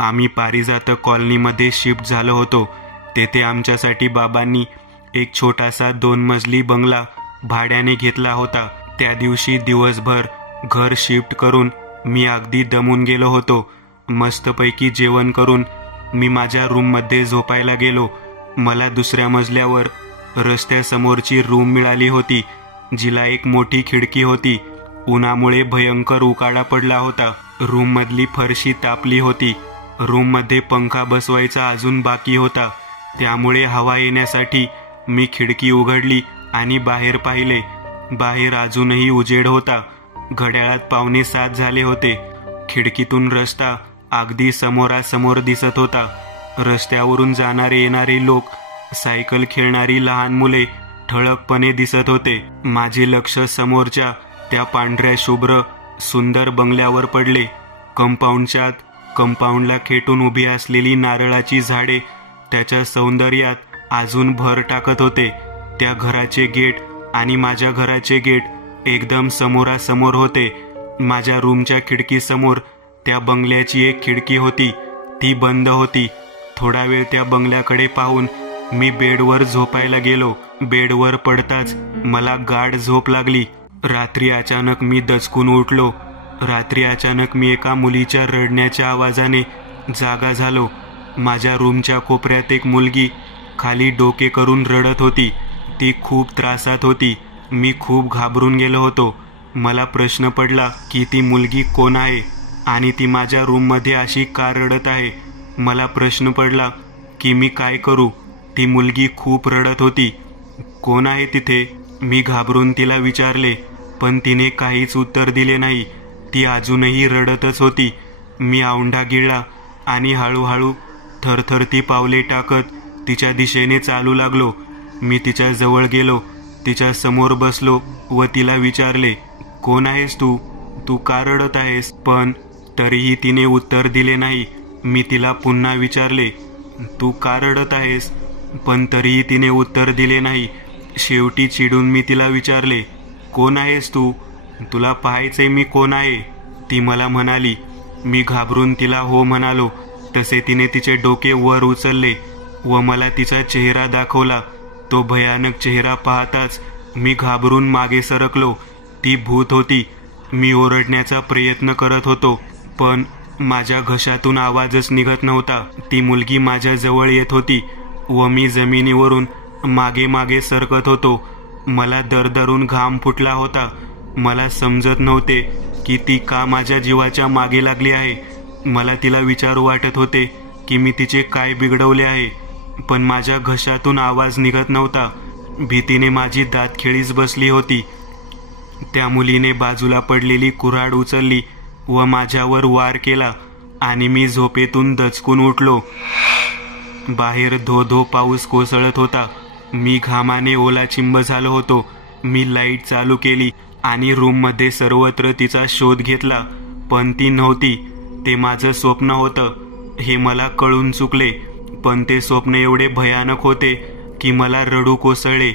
आम्ही पारिजातक कॉलनीमध्ये शिफ्ट झालो होतो. तेथे आमच्यासाठी बाबांनी एक छोटासा 2 मजली बंगला भाड्याने घेतला होता. त्या दिवशी दिवसभर घर शिफ्ट करून मी अगदी दमून गेलो होतो. मस्तपैकी जेवण करून मी माझ्या रूममध्ये झोपायला गेलो. मला दुसऱ्या मजल्यावर रस्त्यासमोरची रूम मिळाली होती, जिला एक मोठी खिडकी होती. उन्हामुळे भयंकर उकाडा पडला होता. रूममधली फरशी तापली होती. रूममध्ये पंखा बसवायचा अजून बाकी होता, त्यामुळे हवा येण्यासाठी मी खिडकी उघडली आणि बाहेर पाहिले. बाहेर अजूनही उजेड होता. घड्याळात 6:45 झाले होते. खिडकीतून रस्ता अगदी समोरासमोर दिसत होता. रस्त्यावरून जाणारे येणारे लोक, सायकल खेळणारी लहान मुले ठळकपणे दिसत होते. माझे लक्ष समोरच्या त्या पांढऱ्या शुभ्र सुंदर बंगल्यावर पडले. कंपाऊंडच्या आत कंपाऊंडला खेटून उभी असलेली नारळाची झाडे त्याच्या सौंदर्यात अजून भर टाकत होते. त्या घराचे गेट आणि माझ्या घराचे गेट एकदम समोरासमोर होते. माझ्या रूमच्या खिडकीसमोर त्या बंगल्याची एक खिडकी होती, ती बंद होती. थोडा वेळ त्या बंगल्याकडे पाहून मी बेडवर झोपायला गेलो. बेडवर पडताच मला गाढ झोप लागली. रात्री अचानक मी दचकून उठलो. रात्री अचानक मी एका मुलीच्या रडण्याच्या आवाजाने जागा झालो. माझ्या रूमच्या कोपऱ्यात एक मुलगी खाली डोके करून रडत होती. ती खूप त्रासात होती. मी खूप घाबरून गेलो होतो. मला प्रश्न पडला की ती मुलगी कोण आहे आणि ती माझ्या रूममध्ये अशी का रडत आहे. मला प्रश्न पडला की मी काय करू. ती मुलगी खूप रडत होती. कोण आहे तिथे, मी घाबरून तिला विचारले, पण तिने काहीच उत्तर दिले नाही. ती अजूनही रडतच होती. मी औंढा गिळला आणि हळूहळू थरथरती पावले टाकत तिच्या दिशेने चालू लागलो. मी तिच्या जवळ गेलो, तिच्या समोर बसलो व तिला विचारले, कोण आहेस तू, तू का रडत आहेस. पण तरीही तिने उत्तर दिले नाही. मी तिला पुन्हा विचारले, तू का रडत आहेस, पण तरीही तिने उत्तर दिले नाही. शेवटी चिडून मी तिला विचारले, कोण आहेस तू, तुला पाहायचे मी कोण आहे. ती मला म्हणाली. मी घाबरून तिला हो म्हणालो. तसे तिने तिचे डोके वर उचलले व मला तिचा चेहरा दाखवला. तो भयानक चेहरा पाहताच मी घाबरून मागे सरकलो. ती भूत होती. मी ओरडण्याचा प्रयत्न करत होतो, पण माझ्या घशातून आवाजच निघत नव्हता. ती मुलगी माझ्या जवळ येत होती व मी जमिनीवरून मागे मागे सरकत होतो. मला दरदरून घाम फुटला होता. मला समजत नव्हते की ती का माझ्या जीवाच्या मागे लागली आहे. मला तिला विचारू वाटत होते की मी तिचे काय बिघडवले आहे, पण माझ्या घशातून आवाज निघत नव्हता. भीतीने माझी दातखिळीच बसली होती. त्या मुलीने बाजूला पडलेली कुऱ्हाड उचलली व माझ्यावर वार केला आणि मी झोपेतून दचकून उठलो. बाहेर धो धो पाऊस कोसळत होता. मी घामाने ओलाचिंब झालो होतो. मी लाईट चालू केली आणि रूममध्ये सर्वत्र तिचा शोध घेतला, पण ती नव्हती. ते माझं स्वप्न होतं हे मला कळून चुकले, पण ते स्वप्न एवढे भयानक होते की मला रडू कोसळले.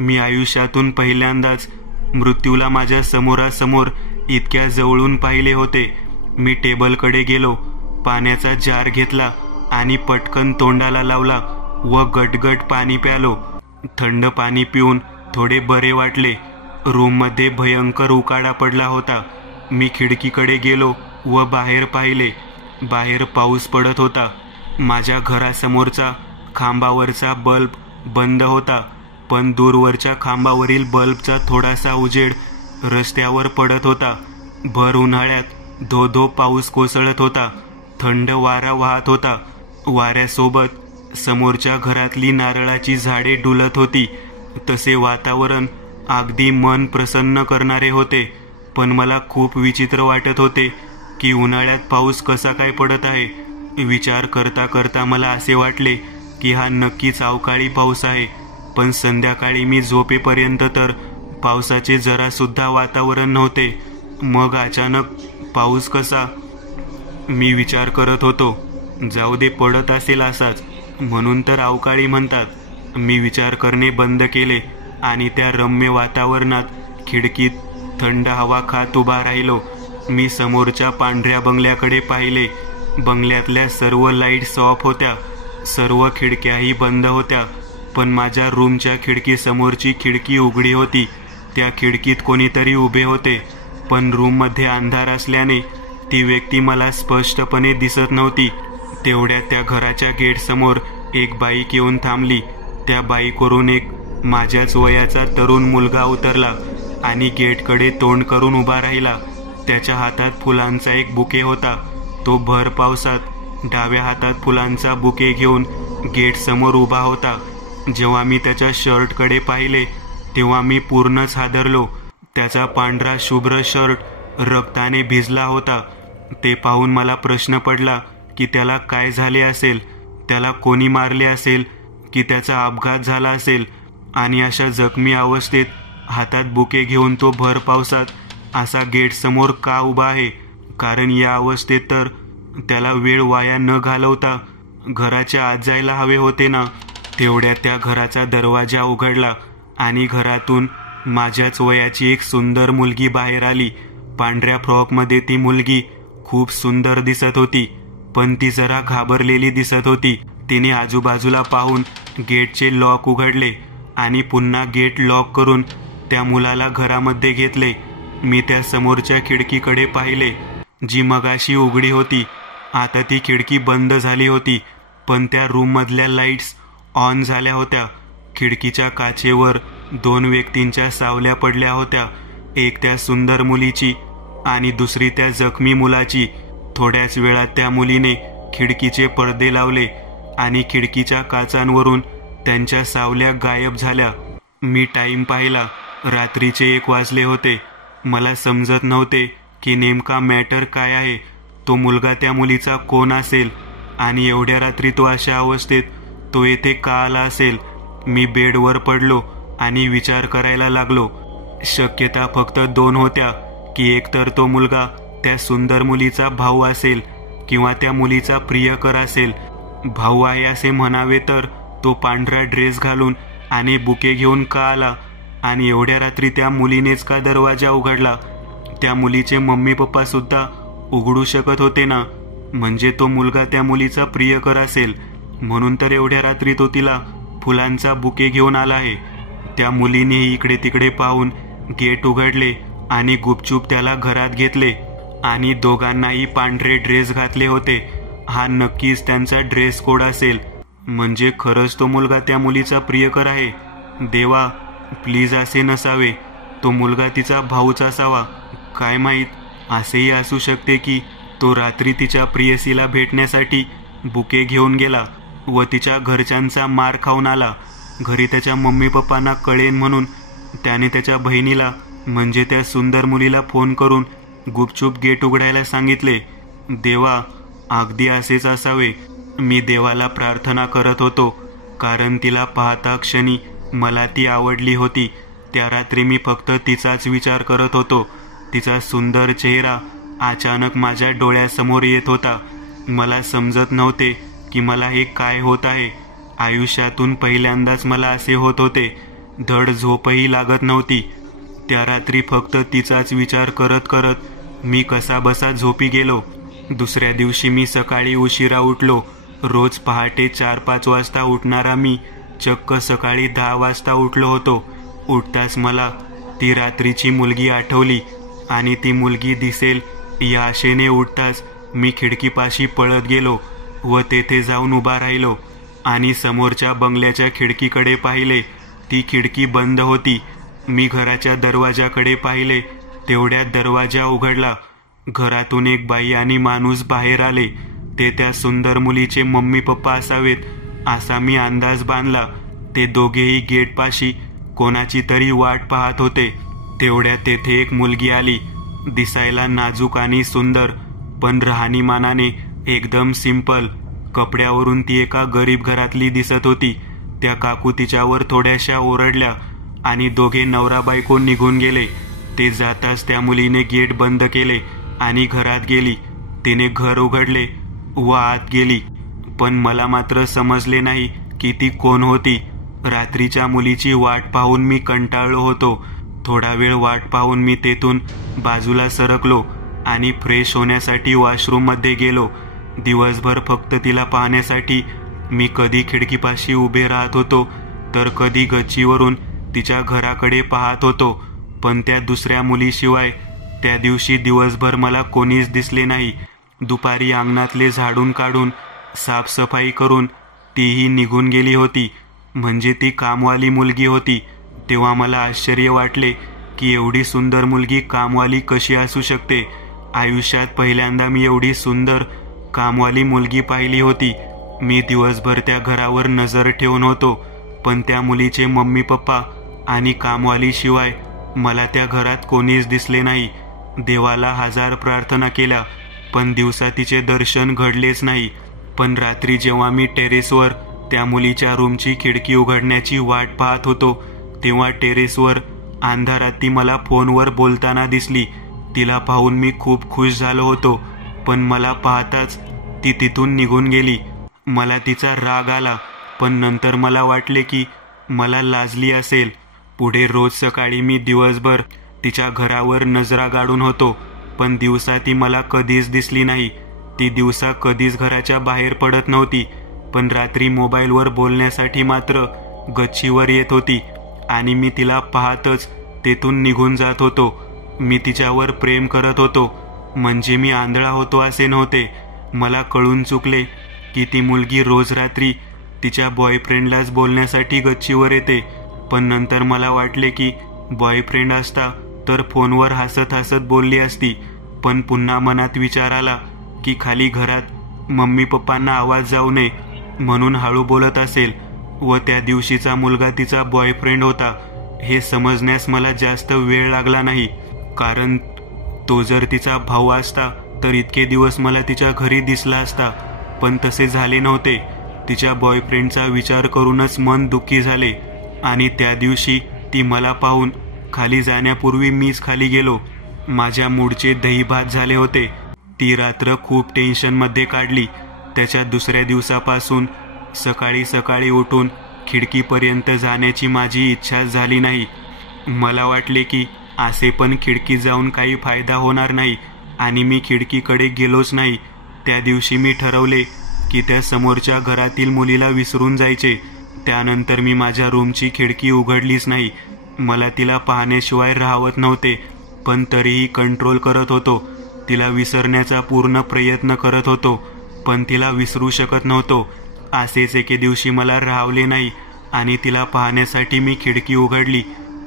मी आयुष्यातून पहिल्यांदाच मृत्यूला माझ्या समोरासमोर इतक्या जवळून पाहिले होते. मी टेबलकडे गेलो, पाण्याचा जार घेतला आणि पटकन तोंडाला लावला व गटगट पाणी प्यालो. थंड पाणी पिऊन थोडे बरे वाटले. रूममध्ये भयंकर उकाडा पडला होता. मी खिडकीकडे गेलो व बाहेर पाहिले. बाहेर पाऊस पडत होता. माझ्या घरासमोरचा खांबावरचा बल्ब बंद होता, पण दूरवरच्या खांबावरील बल्बचा थोडासा उजेड रस्त्यावर पडत होता. भर उन्हाळ्यात धो धो पाऊस कोसळत होता. थंड वारा वाहत होता. वाऱ्यासोबत समोरच्या घरातली नारळाची झाडे डुलत होती. तसे वातावरण अगदी मन प्रसन्न करणारे होते. पण मला खूप विचित्र वाटत होते की उन्हाळ्यात पाऊस कसा काय पडत आहे. विचार करता करता मला असे वाटले की हा नक्कीच अवकाळी पाऊस आहे. पण संध्याकाळी मी झोपेपर्यंत तर पावसाचे जरा सुद्धा वातावरण नव्हते. मग अचानक पाऊस कसा, मी विचार करत होतो. जाऊ दे, पडत असेल असाच, म्हणून तर अवकाळी म्हणतात. मी विचार करणे बंद केले आणि त्या रम्य वातावरणात खिडकीत थंड हवा खात उभा राहिलो. मी समोरच्या पांढऱ्या बंगल्याकडे पाहिले. बंगल्यातल्या सर्व लाईट्स ऑफ होत्या, सर्व खिडक्याही बंद होत्या, पण माझ्या रूमच्या खिडकीसमोरची खिडकी उघडी होती. त्या खिडकीत कोणीतरी उभे होते, पण रूममध्ये अंधार असल्याने ती व्यक्ती मला स्पष्टपणे दिसत नव्हती. तेवढ्यात त्या घराच्या गेटसमोर एक बाईक येऊन थांबली. त्या बाईकवरून एक माझ्याच वयाचा तरुण मुलगा उतरला आणि गेटकडे तोंड करून उभा राहिला. त्याच्या हातात फुलांचा एक बुके होता. तो भर पावसात डाव्या हातात फुलांचा बुके घेऊन गेटसमोर उभा होता. जेव्हा मी त्याच्या शर्टकडे पाहिले तेव्हा मी पूर्णच हादरलो. त्याचा पांढरा शुभ्र शर्ट रक्ताने भिजला होता. ते पाहून मला प्रश्न पडला की त्याला काय झाले असेल, त्याला कोणी मारले असेल की त्याचा अपघात झाला असेल, आणि अशा जखमी अवस्थेत हातात बुके घेऊन तो भर पावसात असा गेटसमोर का उभा आहे. कारण या अवस्थेत तर त्याला वेळ वाया न घालवता घराच्या आत जायला हवे होते ना. तेवढ्यात त्या घराचा दरवाजा उघडला आणि घरातून माझ्याच वयाची एक सुंदर मुलगी बाहेर आली. पांढऱ्या फ्रॉकमध्ये ती मुलगी खूप सुंदर दिसत होती, पण ती जरा घाबरलेली दिसत होती. तिने आजूबाजूला पाहून गेटचे लॉक उघडले आणि पुन्हा गेट लॉक करून त्या मुलाला घरामध्ये घेतले. मी त्या समोरच्या खिडकीकडे पाहिले, जी मगाशी उघडी होती. आता ती खिडकी बंद झाली होती, पण त्या रूममधल्या लाईट्स ऑन झाल्या होत्या. खिडकीच्या काचेवर 2 व्यक्तींच्या सावल्या पडल्या होत्या, एक त्या सुंदर मुलीची आणि दुसरी त्या जखमी मुलाची. थोड्याच वेळात त्या मुलीने खिडकीचे पडदे लावले आणि खिडकीच्या काचांवरून त्यांच्या सावल्या गायब झाल्या. मी टाईम पाहिला, रात्रीचे 1 वाजले होते. मला समजत नव्हते की नेमका मॅटर काय आहे. तो मुलगा त्या मुलीचा कोण असेल आणि एवढ्या रात्री तो अशा अवस्थेत तो येथे का आला असेल. मी बेडवर पडलो आणि विचार करायला लागलो. शक्यता फक्त 2 होत्या की एकतर तो मुलगा त्या सुंदर मुलीचा भाऊ असेल किंवा त्या मुलीचा प्रियकर असेल. भाऊ आहे असे म्हणावे तर तो पांढरा ड्रेस घालून आणि बुके घेऊन का आला, आणि एवढ्या रात्री त्या मुलीनेच का दरवाजा उघडला. त्या मुलीचे मम्मी पप्पा सुद्धा उघडू शकत होते ना. म्हणजे तो मुलगा त्या मुलीचा प्रियकर असेल, म्हणून तर एवढ्या रात्री तो तिला फुलांचा बुके घेऊन आला आहे. त्या मुलीनेही इकडे तिकडे पाहून गेट उघडले आणि गुपचूप त्याला घरात घेतले, आणि दोघांनाही पांढरे ड्रेस घातले होते. हा नक्कीच त्यांचा ड्रेस कोड असेल. म्हणजे खरंच तो मुलगा त्या मुलीचा प्रियकर आहे. देवा, प्लीज असे नसावे. तो मुलगा तिचा भाऊच असावा. काय माहीत, असेही असू शकते की तो रात्री तिच्या प्रियसीला भेटण्यासाठी बुके घेऊन गेला व तिच्या घरच्यांचा मार खाऊन आला. घरी त्याच्या मम्मी पप्पांना कळेन म्हणून त्याने त्याच्या बहिणीला म्हणजे त्या सुंदर मुलीला फोन करून गुपचूप गेट उघडायला सांगितले. देवा, अगदी असेच असावे. मी देवाला प्रार्थना करत होतो, कारण तिला पाहता क्षणी मला ती आवडली होती. त्या रात्री मी फक्त तिचाच विचार करत होतो. तिचा सुंदर चेहरा अचानक माझ्या डोळ्यासमोर येत होता. मला समजत नव्हते की मला हे काय होत आहे. आयुष्यातून पहिल्यांदाच मला असे होत होते. धड झोपही लागत नव्हती. त्या रात्री फक्त तिचाच विचार करत करत मी कसा बसा झोपी गेलो. दुसऱ्या दिवशी मी सकाळी उशिरा उठलो. रोज पहाटे 4-5 वाजता उठणारा मी चक्क सकाळी 10 वाजता उठलो होतो. उठताच मला ती रात्रीची मुलगी आठवली आणि ती मुलगी दिसेल या आशेने उठताच मी खिडकीपाशी पळत गेलो व तेथे जाऊन उभा राहिलो आणि समोरच्या बंगल्याच्या खिडकीकडे पाहिले. ती खिडकी बंद होती. मी घराच्या दरवाजाकडे पाहिले, तेवढ्यात दरवाजा उघडला. घरातून एक बाई आणि माणूस बाहेर आले. ते त्या सुंदर मुलीचे मम्मी पप्पा असावेत असा मी अंदाज बांधला. ते दोघेही गेटपाशी कोणाची तरी वाट पाहत होते. तेवढ्यात तेथे एक मुलगी आली. दिसायला नाजूक आणि सुंदर, पण राहणीमानाने एकदम सिंपल. कपड्यावरून ती एका गरीब घरातली दिसत होती. त्या काकू तिच्यावर थोड्याशा ओरडल्या आणि दोघे नवरा बायको निघून गेले. ते जाताच त्या मुलीने गेट बंद केले आणि घरात गेली. तिने घर उघडले व आत गेली, पण मला मात्र समजले नाही की ती कोण होती. रात्रीच्या मुलीची वाट पाहून मी कंटाळलो होतो. थोडा वेळ वाट पाहून मी तेथून बाजूला सरकलो आणि फ्रेश होण्यासाठी वॉशरूममध्ये गेलो. दिवसभर फक्त तिला पाहण्यासाठी मी कधी खिडकीपाशी उभे राहत होतो तर कधी गच्चीवरून तिच्या घराकडे पाहत होतो. पण त्या दुसऱ्या मुलीशिवाय त्या दिवशी दिवसभर मला कोणीच दिसले नाही. दुपारी अंगणातले झाडून काढून साफसफाई करून तीही निघून गेली होती. म्हणजे ती कामवाली मुलगी होती. तेव्हा मला आश्चर्य वाटले की एवढी सुंदर मुलगी कामवाली कशी असू शकते. आयुष्यात पहिल्यांदा मी एवढी सुंदर कामवाली मुलगी पाहिली होती. मी दिवसभर त्या घरावर नजर ठेवून होतो, पण त्या मुलीचे मम्मी पप्पा आणि कामवालीशिवाय मला त्या घरात कोणीच दिसले नाही. देवाला 1000 प्रार्थना केल्या, पण दिवसा तिचे दर्शन घडलेच नाही. पण रात्री जेव्हा मी टेरेसवर त्या मुलीच्या रूमची खिडकी उघडण्याची वाट पाहत होतो, तेव्हा टेरेसवर अंधारात ती मला फोनवर बोलताना दिसली. तिला पाहून मी खूप खुश झालो होतो, पण मला पाहताच ती तिथून निघून गेली. मला तिचा राग आला, पण नंतर मला वाटले की मला लाजली असेल. पुढे रोज सकाळी मी दिवसभर तिच्या घरावर नजरा गाडून होतो, पण दिवसा ती मला कधीच दिसली नाही. ती दिवसा कधीच घराच्या बाहेर पडत नव्हती, पण रात्री मोबाईलवर बोलण्यासाठी मात्र गच्चीवर येत होती आणि मी तिला पाहतच तेथून निघून जात होतो. मी तिच्यावर प्रेम करत होतो, म्हणजे मी आंधळा होतो असे नव्हते. मला कळून चुकले की ती मुलगी रोज रात्री तिच्या बॉयफ्रेंडलाच बोलण्यासाठी गच्चीवर येते. पण नंतर मला वाटले की बॉयफ्रेंड असता तर फोनवर हसत हसत बोलली असती. पण पुन्हा मनात विचार आला की खाली घरात मम्मी पप्पांना आवाज जाऊ नये म्हणून हळू बोलत असेल, व त्या दिवशीचा मुलगा तिचा बॉयफ्रेंड होता हे समजण्यास मला जास्त वेळ लागला नाही. कारण तो जर तिचा भाऊ असता तर इतके दिवस मला तिच्या घरी दिसला असता. पण तसे झाले नव्हते. तिच्या बॉयफ्रेंडचा विचार करूनच मन दुःखी झाले आणि त्या दिवशी ती मला पाहून खाली जाण्यापूर्वी मीच खाली गेलो. माझ्या मूडचे दहीभात झाले होते. ती रात्र खूप टेन्शनमध्ये काढली. त्याच्या दुसऱ्या दिवसापासून सकाळी सकाळी उठून खिडकीपर्यंत जाण्याची माझी इच्छा झाली नाही. मला वाटले की असे पण खिडकीत जाऊन काही फायदा होणार नाही आणि मी खिडकीकडे गेलोच नाही. त्या दिवशी मी ठरवले की त्या समोरच्या घरातील मुलीला विसरून जायचे. त्यानंतर मी माझ्या रूमची खिडकी उघडलीच नाही. मला तिला पाहण्याशिवाय राहवत नव्हते, पण तरीही कंट्रोल करत होतो. तिला विसरण्याचा पूर्ण प्रयत्न करत होतो, पण तिला विसरू शकत नव्हतो. असेच एके दिवशी मला राहवले नाही आणि तिला पाहण्यासाठी मी खिडकी उघडली.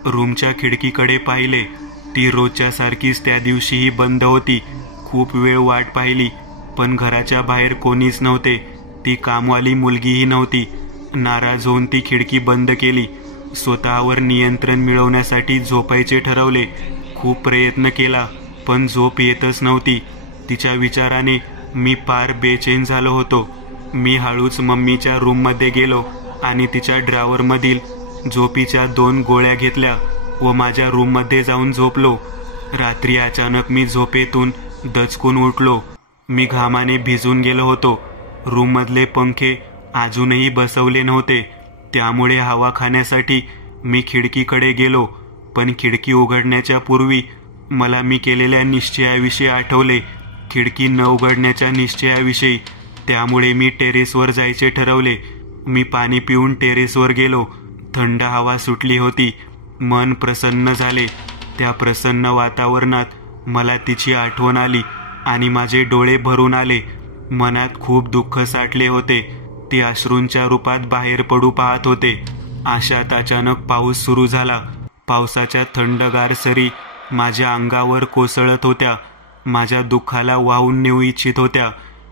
रूमच्या खिडकीकडे पाहिले. ती रोजच्या सारखीच त्या दिवशीही बंद होती. खूप वेळ वाट पाहिली, पण घराच्या बाहेर कोणीच नव्हते. ती कामवाली मुलगीही नव्हती. नाराज होऊन ती खिडकी बंद केली. स्वतःवर नियंत्रण मिळवण्यासाठी झोपायचे ठरवले. खूप प्रयत्न केला, पण झोप येतच नव्हती. तिच्या विचाराने मी पार बेचैन झालो होतो. मी हळूच मम्मीच्या रूममध्ये गेलो आणि तिच्या ड्रॉवरमधील झोपीच्या 2 गोळ्या घेतल्या व माझ्या रूममध्ये जाऊन झोपलो. रात्री अचानक मी झोपेतून दचकून उठलो. मी घामाने भिजून गेलो होतो. रूममधले पंखे अजूनही बसवले नव्हते, त्यामुळे हवा खाण्यासाठी मी खिडकीकडे गेलो. पण खिडकी उघडण्याच्या पूर्वी मला मी केलेल्या निश्चयाविषयी आठवले. खिडकी न उघडण्याच्या निश्चयाविषयी. त्यामुळे मी टेरेसवर जायचे ठरवले. मी पाणी पिऊन टेरेसवर गेलो. थंड हवा सुटली होती. मन प्रसन्न झाले. त्या प्रसन्न वातावरणात मला तिची आठवण आली आणि माझे डोळे भरून आले. मनात खूप दुःख साठले होते. ती अश्रूंच्या रूपात बाहेर पडू पाहत होते. अशात अचानक पाऊस सुरू झाला. पावसाच्या थंडगार सरी माझ्या अंगावर कोसळत होत्या. माझ्या दुःखाला वाहून नेऊ इच्छित होत्या.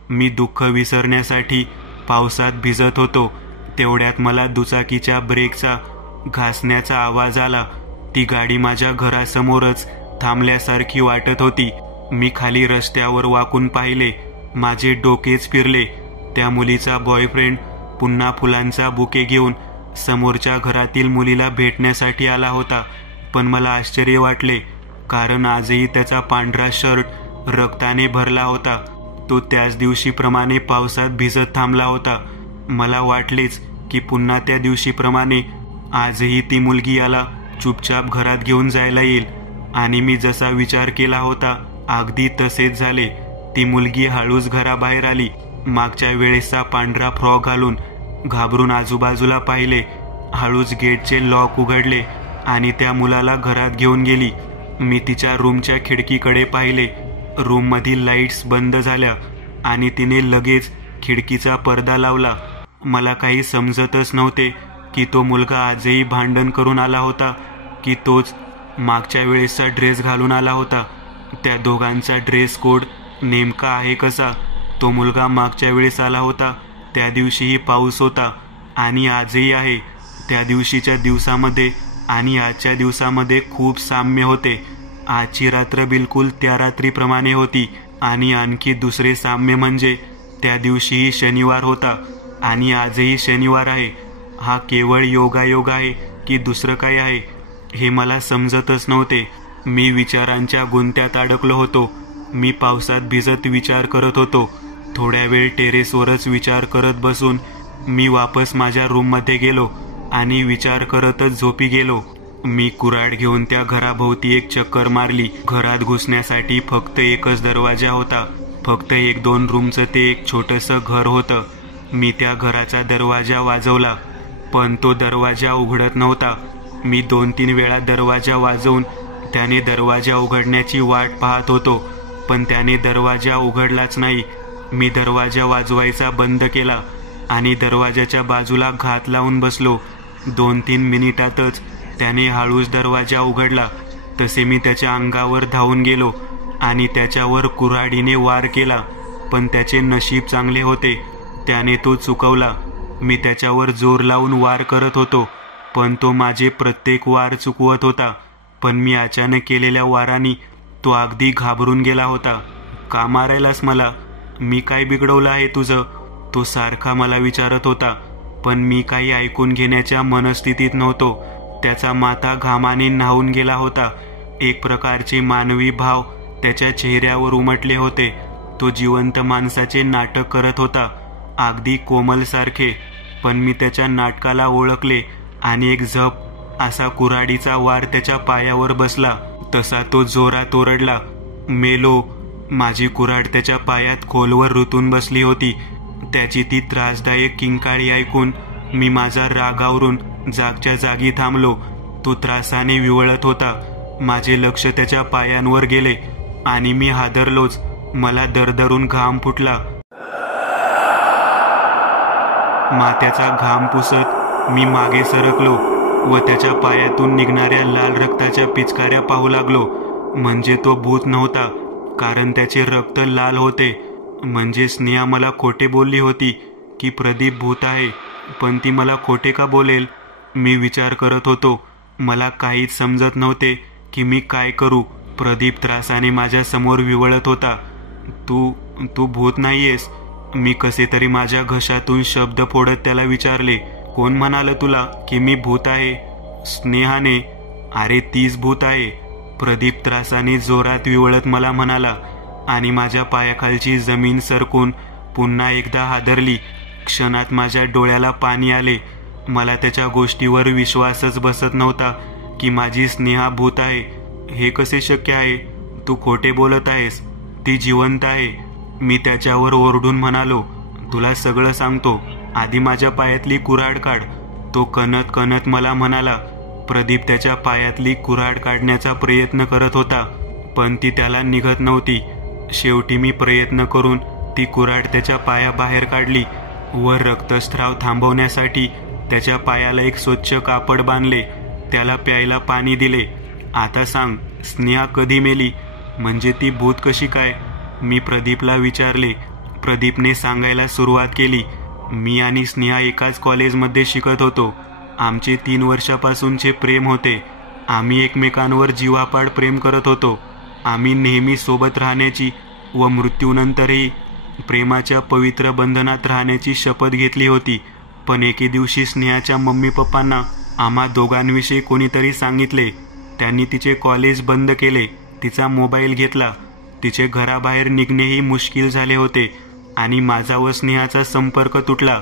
मी दुःख विसरण्यासाठी पावसात भिजत होतो. तेवढ्यात मला दुचाकीच्या ब्रेकचा घासण्याचा आवाज आला. ती गाडी माझ्या घरासमोरच थांबल्यासारखी वाटत होती. मी खाली रस्त्यावर वाकून पाहिले. माझे डोकेच फिरले. त्या मुलीचा बॉयफ्रेंड पुन्हा फुलांचा बुके घेऊन समोरच्या घरातील मुलीला भेटण्यासाठी आला होता. पण मला आश्चर्य वाटले, कारण आजही त्याचा पांढरा शर्ट रक्ताने भरला होता. तो त्याच दिवशीप्रमाणे पावसात भिजत थांबला होता. मला वाटलेच की पुन्हा त्या दिवशीप्रमाणे आजही ती मुलगी याला चुपचाप घरात घेऊन जायला येईल. आणि मी जसा विचार केला होता अगदी तसेच झाले. ती मुलगी हळूच घराबाहेर आली. मागच्या वेळेसचा पांढरा फ्रॉक घालून घाबरून आजूबाजूला पाहिले. हळूच गेटचे लॉक उघडले आणि त्या मुलाला घरात घेऊन गेली. मी तिच्या रूमच्या खिडकीकडे पाहिले. रूममधील लाईट्स बंद झाल्या आणि तिने लगेच खिडकीचा पडदा लावला. मला काही समजतच नव्हते की तो मुलगा आजही भांडण करून आला होता की तोच मागच्या वेळेसचा ड्रेस घालून आला होता. त्या दोघांचा ड्रेस कोड नेमका आहे कसा? तो मुलगा मागच्या वेळेस आला होता त्या दिवशीही पाऊस होता आणि आजही आहे. त्या दिवशीच्या दिवसामध्ये आणि आजच्या दिवसामध्ये खूप साम्य होते. आजची रात्र बिलकुल त्या रात्रीप्रमाणे होती. आणि आणखी दुसरे साम्य म्हणजे त्या दिवशीही शनिवार होता आणि आजही शनिवार आहे. हा केवळ योगायोग आहे की दुसरं काय आहे हे मला समजतच नव्हते. मी विचारांच्या गुंत्यात अडकलो होतो. मी पावसात भिजत विचार करत होतो. थोड्या वेळ टेरेसवरच विचार करत बसून मी वापस माझ्या रूममध्ये गेलो आणि विचार करतच झोपी गेलो. मी कुऱ्हाड घेऊन त्या घराभोवती एक चक्कर मारली. घरात घुसण्यासाठी फक्त एकच दरवाजा होता. फक्त 1-2 रूमचं ते एक छोटंसं घर होतं. मी त्या घराचा दरवाजा वाजवला पण तो दरवाजा उघडत नव्हता. मी 2-3 वेळा दरवाजा वाजवून त्याने दरवाजा उघडण्याची वाट पाहत होतो पण त्याने दरवाजा उघडलाच नाही. मी दरवाजा वाजवायचा बंद केला आणि दरवाजाच्या बाजूला घात लावून बसलो. 2-3 मिनिटातच त्याने हळूच दरवाजा उघडला. तसे मी त्याच्या अंगावर धावून गेलो आणि त्याच्यावर कुऱ्हाडीने वार केला पण त्याचे नशीब चांगले होते. त्याने तो चुकवला. मी त्याच्यावर जोर लावून वार करत होतो पण तो माझे प्रत्येक वार चुकवत होता. पण मी अचानक केलेल्या वाराने तो अगदी घाबरून गेला होता. का मारायलास मला? मी काय बिघडवलं आहे तुझं? तो सारखा मला विचारत होता पण मी काही ऐकून घेण्याच्या मनस्थितीत नव्हतो. त्याचा माथा घामाने न्हावून गेला होता. एक प्रकारचे मानवी भाव त्याच्या चेहऱ्यावर उमटले होते. तो जिवंत माणसाचे नाटक करत होता, अगदी कोमल सारखे. पण मी त्याच्या नाटकाला ओळखले आणि एक झप असा कुऱ्हाडीचा वार त्याच्या पायावर बसला. तसा तो जोरात ओरडला, मेलो. माझी कुऱ्हाड त्याच्या पायात खोलवर रुतून बसली होती. त्याची ती त्रासदायक किंकाळी ऐकून मी माझा रागावरून जागच्या जागी थांबलो. तो त्रासाने विवळत होता. माझे लक्ष त्याच्या पायांवर गेले आणि मी हादरलोच. मला दरदरून घाम फुटला. माथ्याचा घाम पुसत मी मागे सरकलो व त्याच्या पायातून निघणाऱ्या लाल रक्ताच्या पिचकाऱ्या पाहू लागलो. म्हणजे तो भूत नव्हता कारण त्याचे रक्त लाल होते. म्हणजे स्नेहा मला खोटे बोलली होती की प्रदीप भूत आहे. पण ती मला खोटे का बोलेल? मी विचार करत होतो. मला काहीच समजत नव्हते की मी काय करू. प्रदीप त्रासाने माझ्या समोर विवळत होता. तू भूत नाहीयेस? मी कसे तरी माझ्या घशातून शब्द फोडत त्याला विचारले. कोण म्हणाल तुला की मी भूत आहे? स्नेहाने. अरे तीच भूत आहे. प्रदीप त्रासाने जोरात विवळत मला म्हणाला आणि माझ्या पायाखालची जमीन सरकून पुन्हा एकदा हादरली. क्षणात माझ्या डोळ्याला पाणी आले. मला त्याच्या गोष्टीवर विश्वासच बसत नव्हता की माझी स्नेहा भूत आहे. हे कसे शक्य आहे? तू खोटे बोलत आहेस. ती जिवंत आहे. मी त्याच्यावर ओरडून म्हणालो, तुला सगळं सांगतो. आधी माझ्या पायातली कुऱ्हाड काढ. तो कणत कणत मला म्हणाला. प्रदीप त्याच्या पायातली कुऱ्हाड काढण्याचा प्रयत्न करत होता पण ती त्याला निघत नव्हती. शेवटी मी प्रयत्न करून ती कुऱ्हाड त्याच्या पायाबाहेर काढली व रक्तस्राव थांबवण्यासाठी त्याच्या पायाला एक स्वच्छ कापड बांधले. त्याला प्यायला पाणी दिले. आता सांग, स्नेहा कधी मेली? म्हणजे ती भूत कशी काय? मी प्रदीपला विचारले. प्रदीपने सांगायला सुरुवात केली. मी आणि स्नेहा एकाच कॉलेजमध्ये शिकत होतो. आमचे 3 वर्षापासूनचे प्रेम होते. आम्ही एकमेकांवर जीवापाड प्रेम करत होतो. आम्ही नेहमी सोबत राहण्याची व मृत्यूनंतरही प्रेमाच्या पवित्र बंधनात राहण्याची शपथ घेतली होती. पण एके दिवशी स्नेहाच्या मम्मी पप्पांना आम्हा दोघांविषयी कोणीतरी सांगितले. त्यांनी तिचे कॉलेज बंद केले, तिचा मोबाईल घेतला. तिचे घराबाहेर निघणेही मुश्किल झाले होते आणि माझा व स्नेहाचा संपर्क तुटला.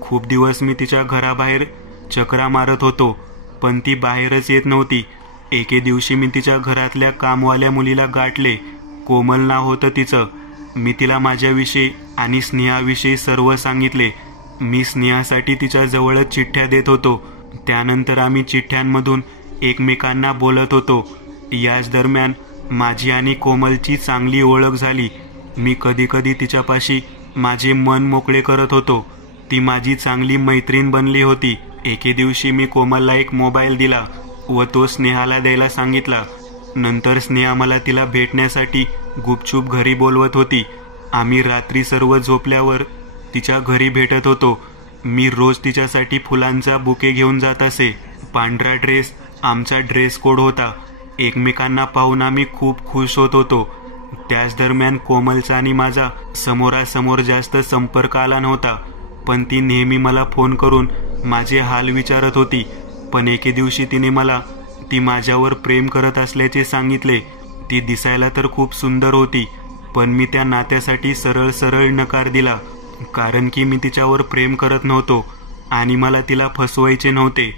खूप दिवस मी तिच्या घराबाहेर चकरा मारत होतो पण ती बाहेरच येत नव्हती. एके दिवशी मी तिच्या घरातल्या कामवाल्या मुलीला गाठले. कोमल नाव होतं तिचं. मी तिला माझ्याविषयी आणि स्नेहाविषयी सर्व सांगितले. मी स्नेहासाठी तिच्या जवळच चिठ्ठ्या देत होतो. त्यानंतर आम्ही चिठ्ठ्यांमधून एकमेकांना बोलत होतो. याच दरम्यान माझी आणि कोमलची चांगली ओळख झाली. मी कधीकधी तिच्यापाशी माझे मन मोकळे करत होतो. ती माझी चांगली मैत्रीण बनली होती. एके दिवशी मी कोमलला एक मोबाईल दिला व तो स्नेहाला द्यायला सांगितला. नंतर स्नेहा मला तिला भेटण्यासाठी गुपचूप घरी बोलवत होती. आम्ही रात्री सर्व झोपल्यावर तिच्या घरी भेटत होतो. मी रोज तिच्यासाठी फुलांचा बुके घेऊन जात असे. पांढरा ड्रेस आमचा ड्रेस कोड होता. एकमेकांना पाहून आम्ही खूप खुश होत होतो. त्याच दरम्यान कोमलचा आणि माझा समोरासमोर जास्त संपर्क आला नव्हता, पण ती नेहमी मला फोन करून माझे हाल विचारत होती. पण एके दिवशी तिने मला ती माझ्यावर प्रेम करत असल्याचे सांगितले. ती दिसायला तर खूप सुंदर होती, पण मी त्या नात्यासाठी सरळ सरळ नकार दिला, कारण की मी तिच्यावर प्रेम करत नव्हतो आणि मला तिला फसवायचे नव्हते.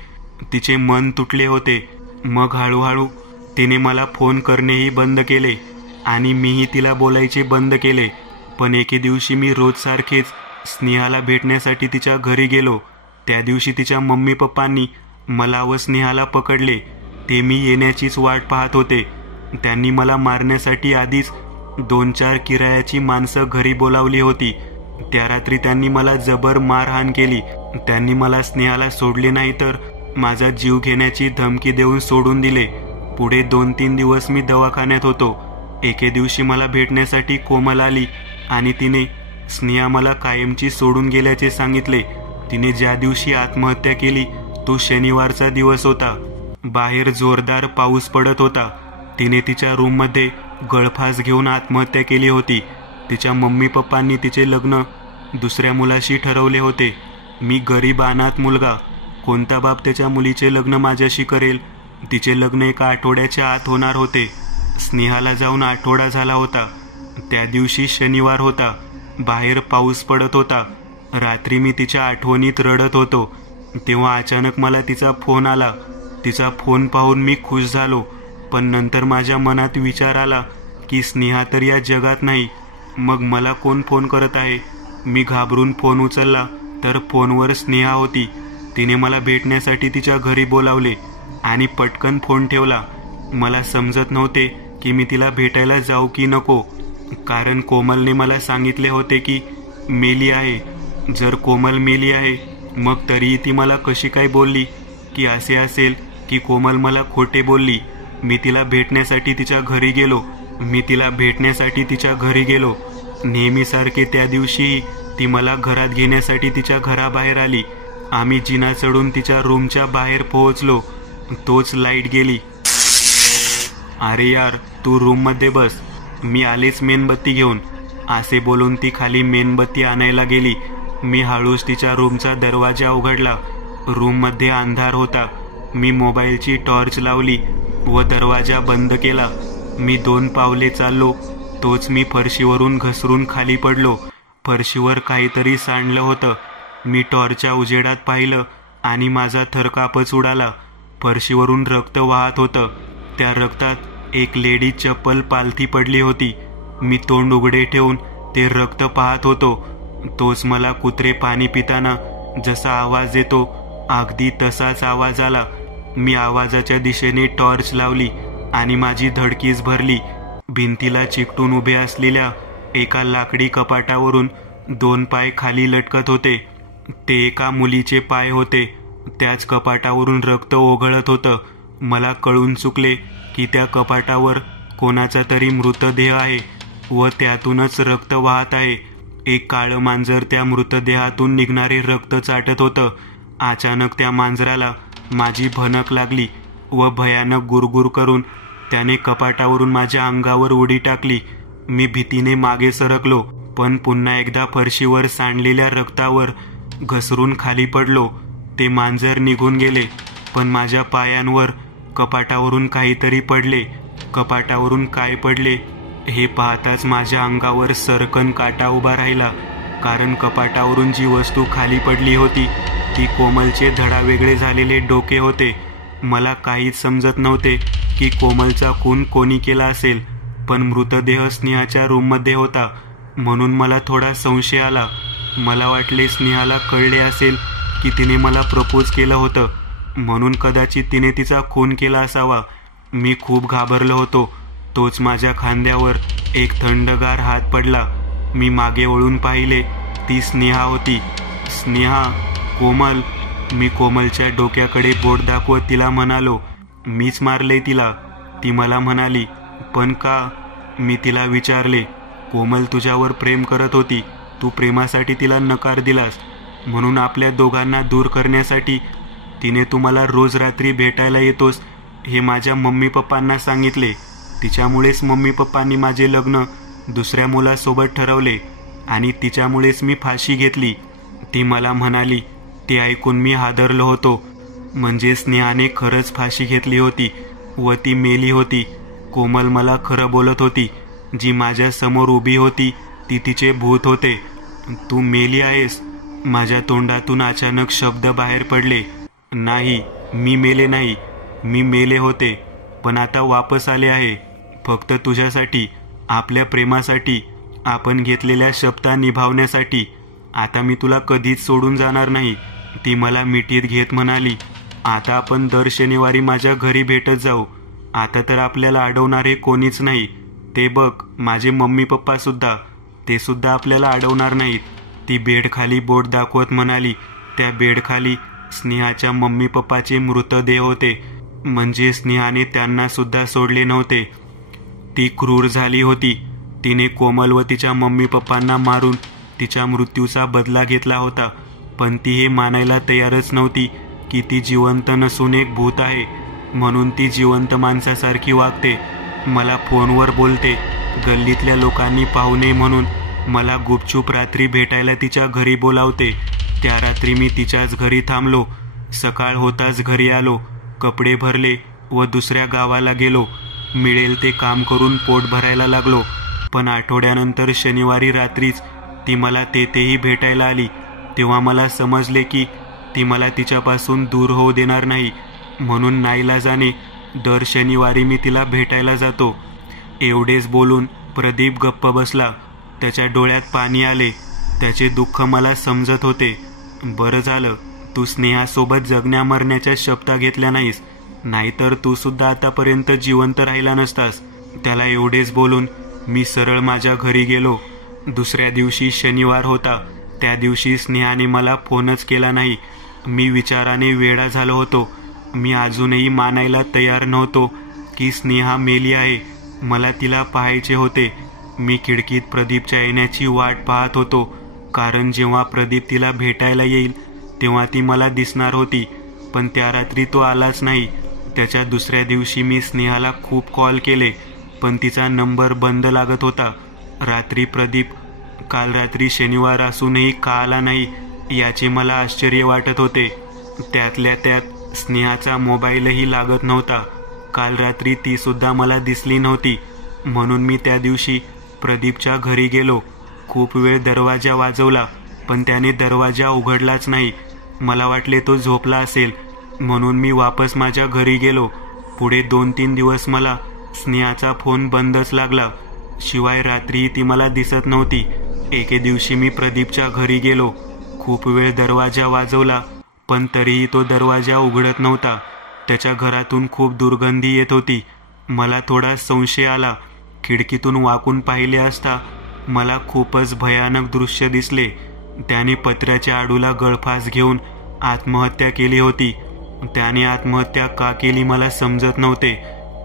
तिचे मन तुटले होते. मग हळूहळू तिने मला फोन करणेही बंद केले आणि मीही तिला बोलायचे बंद केले. पण एके दिवशी मी रोजसारखेच स्नेहाला भेटण्यासाठी तिच्या घरी गेलो. त्या दिवशी तिच्या मम्मी पप्पांनी मला व स्नेहाला पकडले. ते मी येण्याचीच वाट पाहत होते. त्यांनी मला मारण्यासाठी आधीच 2-4 किरायाची माणसं घरी बोलावली होती. त्या रात्री त्यांनी मला जबर मारहाण केली. त्यांनी मला स्नेहाला सोडले नाही तर माझा जीव घेण्याची धमकी देऊन सोडून दिले. पुढे 2-3 दिवस मी दवाखान्यात होतो. एके दिवशी मला भेटण्यासाठी कोमल आली आणि तिने स्नेहा मला कायमची सोडून गेल्याचे सांगितले. तिने ज्या दिवशी आत्महत्या केली तो शनिवारचा दिवस होता. बाहेर जोरदार पाऊस पडत होता. तिने तिच्या रूममध्ये गळफास घेऊन आत्महत्या केली होती. तिच्या मम्मी पप्पांनी तिचे लग्न दुसऱ्या मुलाशी ठरवले होते. मी गरीब अनाथ मुलगा. कोणता बाप त्याच्या मुलीचे लग्न माझ्याशी करेल? तिचे लग्न एका आठवड्याच्या आत होणार होते. स्नेहाला जाऊन आठवडा झाला होता. त्या दिवशी शनिवार होता. बाहेर पाऊस पडत होता. रात्री मी तिच्या आठवणीत रडत होतो. तेव्हा अचानक मला तिचा फोन आला. तिचा फोन पाहून मी खुश झालो, पण नंतर माझ्या मनात विचार आला की स्नेहा तर या जगात नाही, मग मला कोण फोन करत आहे? मी घाबरून फोन उचलला तर फोनवर स्नेहा होती. तिने मला भेटण्यासाठी तिच्या घरी बोलावले आणि पटकन फोन ठेवला. मला समजत नव्हते की मी तिला भेटायला जाऊ की नको, कारण कोमलने मला सांगितले होते की मेली आहे. जर कोमल मेली आहे मग तरीही ती मला कशी काय बोलली की असे असेल की कोमल मला खोटे बोलली. मी तिला भेटण्यासाठी तिच्या घरी गेलो. नेहमीसारखे त्या दिवशीही ती मला घरात घेण्यासाठी तिच्या घराबाहेर आली. आम्ही जिना चढून तिच्या रूमच्या बाहेर पोहोचलो. तोच लाईट गेली. अरे यार, तू रूममध्ये बस, मी आलेच मेणबत्ती घेऊन, असे बोलून ती खाली मेणबत्ती आणायला गेली. मी हळूच तिच्या रूमचा दरवाजा उघडला. रूममध्ये अंधार होता. मी मोबाईलची टॉर्च लावली व दरवाजा बंद केला. मी 2 पावले चाललो तोच मी फरशीवरून घसरून खाली पडलो. फरशीवर काहीतरी सांडलं होतं. मी टॉर्चच्या उजेडात पाहिलं आणि माझा थरकापच उडाला. फरशीवरून रक्त वाहत होतं. त्या रक्तात एक लेडी चप्पल पालथी पडली होती. मी तोंड उघडे ठेवून ते रक्त पाहत होतो. तोच मला कुत्रे पाणी पिताना जसा आवाज येतो अगदी तसाच आवाज आला. मी आवाजाच्या दिशेने टॉर्च लावली आणि माझी धडकीच भरली. भिंतीला चिकटून उभे असलेल्या एका लाकडी कपाटावरून 2 पाय खाली लटकत होते. ते एका मुलीचे पाय होते. त्याच कपाटावरून रक्त ओघळत होतं. मला कळून चुकले की त्या कपाटावर कोणाचा तरी मृतदेह आहे व त्यातूनच रक्त वाहत आहे. एक काळं मांजर त्या मृतदेहातून निघणारे रक्त चाटत होतं. अचानक त्या मांजराला माझी भनक लागली व भयानक गुरगुर करून त्याने कपाटावरून माझ्या अंगावर उडी टाकली. मी भीतीने मागे सरकलो, पण पुन्हा एकदा फरशीवर सांडलेल्या रक्तावर घसरून खाली पडलो. ते मांजर निघून गेले, पण माझ्या पायांवर कपाटावरून काहीतरी पडले. कपाटावरून काय पडले हे पाहताच माझ्या अंगावर सरकन काटा उभा राहिला, कारण कपाटावरून जी वस्तू खाली पडली होती ती कोमलचे धडावेगळे झालेले डोके होते. मला काहीच समजत नव्हते की कोमलचा खून कोणी केला असेल, पण मृतदेह स्नेहाच्या रूममध्ये होता. म्हणून मला थोडा संशय आला. मला वाटले स्नेहाला कळले असेल की तिने मला प्रपोज केलं होतं, म्हणून कदाचित तिने तिचा खून केला असावा. मी खूप घाबरलो होतो. तोच माझ्या खांद्यावर एक थंडगार हात पडला. मी मागे वळून पाहिले. ती स्नेहा होती. स्नेहा, कोमल. मी कोमलच्या डोक्याकडे बोट दाखवत तिला म्हणालो, मीच मारले तिला. ती मला म्हणाली, पण का? मी तिला विचारले. कोमल तुझ्यावर प्रेम करत होती. तू प्रेमासाठी तिला नकार दिलास. म्हणून आपल्या दोघांना दूर करण्यासाठी तिने तुम्हाला रोज रात्री भेटायला येतोस हे माझ्या मम्मी पप्पांना सांगितले. तिच्यामुळेच मम्मी पप्पांनी माझे लग्न दुसऱ्या मुलासोबत ठरवले आणि तिच्यामुळेच मी फाशी घेतली. ती मला म्हणाली. ते ऐकून मी हादरलो होतो. म्हणजे स्नेहाने खरंच फाशी घेतली होती व ती मेली होती. कोमल मला खरं बोलत होती. जी माझ्या समोर उभी होती ती तिचे भूत होते. तू मेली आहेस. माझ्या तोंडातून अचानक शब्द बाहेर पडले. नाही, मी मेले नाही. मी मेले होते, पण आता वापस आले आहे. फक्त तुझ्यासाठी, आपल्या प्रेमासाठी, आपण घेतलेल्या शब्द निभावण्यासाठी. आता मी तुला कधीच सोडून जाणार नाही. ती मला मिठीत घेत म्हणाली, आता आपण दर शनिवारी माझ्या घरी भेटत जाऊ. आता तर आपल्याला अडवणारे कोणीच नाही. ते बघ, माझे मम्मी पप्पा सुद्धा, ते सुद्धा आपल्याला अडवणार नाहीत. ती बेडखाली बोट दाखवत म्हणाली. त्या बेडखाली स्नेहाच्या मम्मी पप्पाचे मृतदेह होते. म्हणजे स्नेहाने त्यांना सुद्धा सोडले नव्हते. ती क्रूर झाली होती. तिने कोमल व तिच्या मम्मी पप्पांना मारून तिच्या मृत्यूचा बदला घेतला होता. पण ती हे मानायला तयारच नव्हती की ती जिवंत नसून एक भूत आहे. म्हणून ती जिवंत माणसासारखी वागते. मला फोनवर बोलते. गल्लीतल्या लोकांनी पाहू नये म्हणून मला गुपचूप रात्री भेटायला तिच्या घरी बोलावते. त्या रात्री मी तिच्याच घरी थांबलो. सकाळ होताच घरी आलो. कपडे भरले व दुसऱ्या गावाला गेलो. मिळेल ते काम करून पोट भरायला लागलो. पण आठवड्यानंतर शनिवारी रात्रीच ती मला तेथेही भेटायला आली. तेव्हा मला समजले की ती मला तिच्यापासून दूर होऊ देणार नाही. म्हणून नाईलाजाने दर शनिवारी मी तिला भेटायला जातो. एवढेच बोलून प्रदीप गप्प बसला. त्याच्या डोळ्यात पाणी आले. त्याचे दुःख मला समजत होते. बरं झालं तू स्नेहासोबत जगण्या मरण्याच्या शपथा घेतल्या नाहीस, नाहीतर तू सुद्धा आतापर्यंत जिवंत राहिला नसतास. त्याला एवढेच बोलून मी सरळ माझ्या घरी गेलो. दुसऱ्या दिवशी शनिवार होता. त्या दिवशी स्नेहाने मला फोनच केला नाही. मी विचाराने वेडा झालो होतो. मी अजूनही मानायला तयार नव्हतो की स्नेहा मेली आहे. मला तिला पाहायचे होते. मी खिडकीत प्रदीपच्या येण्याची वाट पाहत होतो, कारण जेव्हा प्रदीप तिला भेटायला येईल तेव्हा ती मला दिसणार होती. पण त्या रात्री तो आलाच नाही. त्याच्या दुसऱ्या दिवशी मी स्नेहाला खूप कॉल केले, पण तिचा नंबर बंद लागत होता. रात्री प्रदीप काल रात्री शनिवार असूनही का आला नाही याचे मला आश्चर्य वाटत होते. त्यातल्या त्यात स्नेहाचा मोबाईलही लागत नव्हता. काल रात्री ती सुद्धा मला दिसली नव्हती. म्हणून मी त्या दिवशी प्रदीपच्या घरी गेलो. खूप वेळ दरवाजा वाजवला, पण त्याने दरवाजा उघडलाच नाही. मला वाटले तो झोपला असेल, म्हणून मी वापस माझ्या घरी गेलो. पुढे 2-3 दिवस मला स्नेहाचा फोन बंदच लागला. शिवाय रात्रीही ती मला दिसत नव्हती. एके दिवशी मी प्रदीपच्या घरी गेलो. खूप वेळ दरवाजा वाजवला, पण तरीही तो दरवाजा उघडत नव्हता. त्याच्या घरातून खूप दुर्गंधी येत होती. मला थोडा संशय आला. खिडकीतून वाकून पाहिले असता मला खूपच भयानक दृश्य दिसले. त्याने पत्र्याच्या आडूला गळफास घेऊन आत्महत्या केली होती. त्याने आत्महत्या का केली मला समजत नव्हते,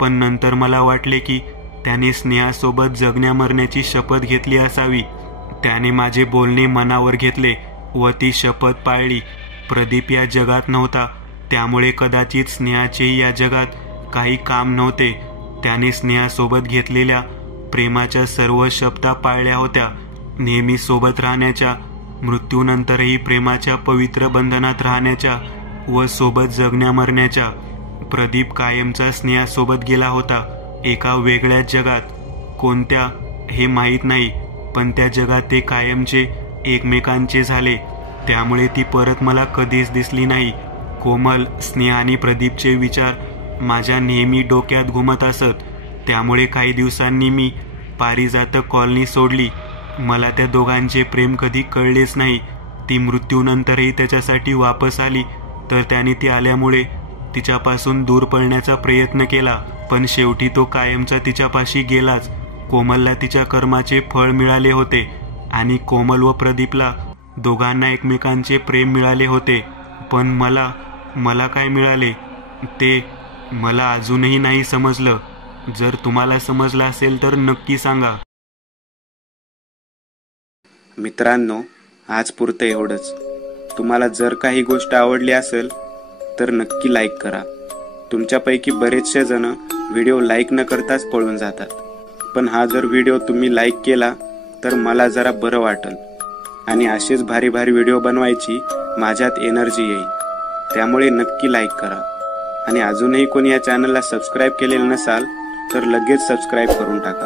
पण नंतर मला वाटले की त्याने स्नेहासोबत जगण्या मरण्याची शपथ घेतली असावी. त्याने माझे बोलणे मनावर घेतले व ती शपथ पाळली. प्रदीप या जगात नव्हता, त्यामुळे कदाचित स्नेहाचेही या जगात काही काम नव्हते. त्याने स्नेहासोबत घेतलेल्या प्रेमाच्या सर्व शपथा पाळल्या होत्या. नेहमी सोबत राहण्याच्या, मृत्यूनंतरही प्रेमाच्या पवित्र बंधनात राहण्याच्या व सोबत जगण्या मरण्याच्या. प्रदीप कायमचा स्नेहासोबत गेला होता, एका वेगळ्याच जगात. कोणत्या हे माहीत नाही, पण त्या जगात ते कायमचे एकमेकांचे झाले. त्यामुळे ती परत मला कधीच दिसली नाही. कोमल, स्नेहा आणि प्रदीपचे विचार माझ्या नेहमी डोक्यात घुमत असत. त्यामुळे काही दिवसांनी मी पारिजातक कॉलनी सोडली मला त्या दोघांचे प्रेम कधी कळलेच नाही. ती मृत्यूनंतरही त्याच्यासाठी वापस आली, तर त्याने ती आल्यामुळे तिच्यापासून दूर पळण्याचा प्रयत्न केला, पण शेवटी तो कायमचा तिच्यापाशी गेलाच. कोमलला तिच्या कर्माचे फळ मिळाले होते आणि कोमल व प्रदीपला दोघांना एकमेकांचे प्रेम मिळाले होते. पण मला काय मिळाले ते मला अजूनही नाही समजलं. जर तुम्हाला समजलं असेल तर नक्की सांगा. मित्रांनो, आज पुरतं एवढंच. तुम्हाला जर काही गोष्ट आवडली असेल तर नक्की लाईक करा. तुमच्यापैकी बरेचसे जण व्हिडिओ लाईक न करताच पळून जातात, पण हा जर व्हिडिओ तुम्ही लाईक केला तर मला जरा बरं वाटेल आणि असेच भारी भारी व्हिडिओ बनवायची माझ्यात एनर्जी येईल. त्यामुळे नक्की लाईक करा आणि अजूनही कोणी या चॅनलला सबस्क्राईब केलेलं नसाल तर लगेच सबस्क्राईब करून टाका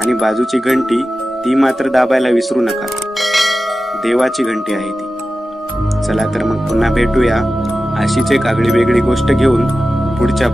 आणि बाजूची घंटी ती मात्र दाबायला विसरू नका. देवाची घंटी आहे ती. चला तर मग पुन्हा भेटूया अशीच एक आगळी वेगळी गोष्ट घेऊन पुढच्या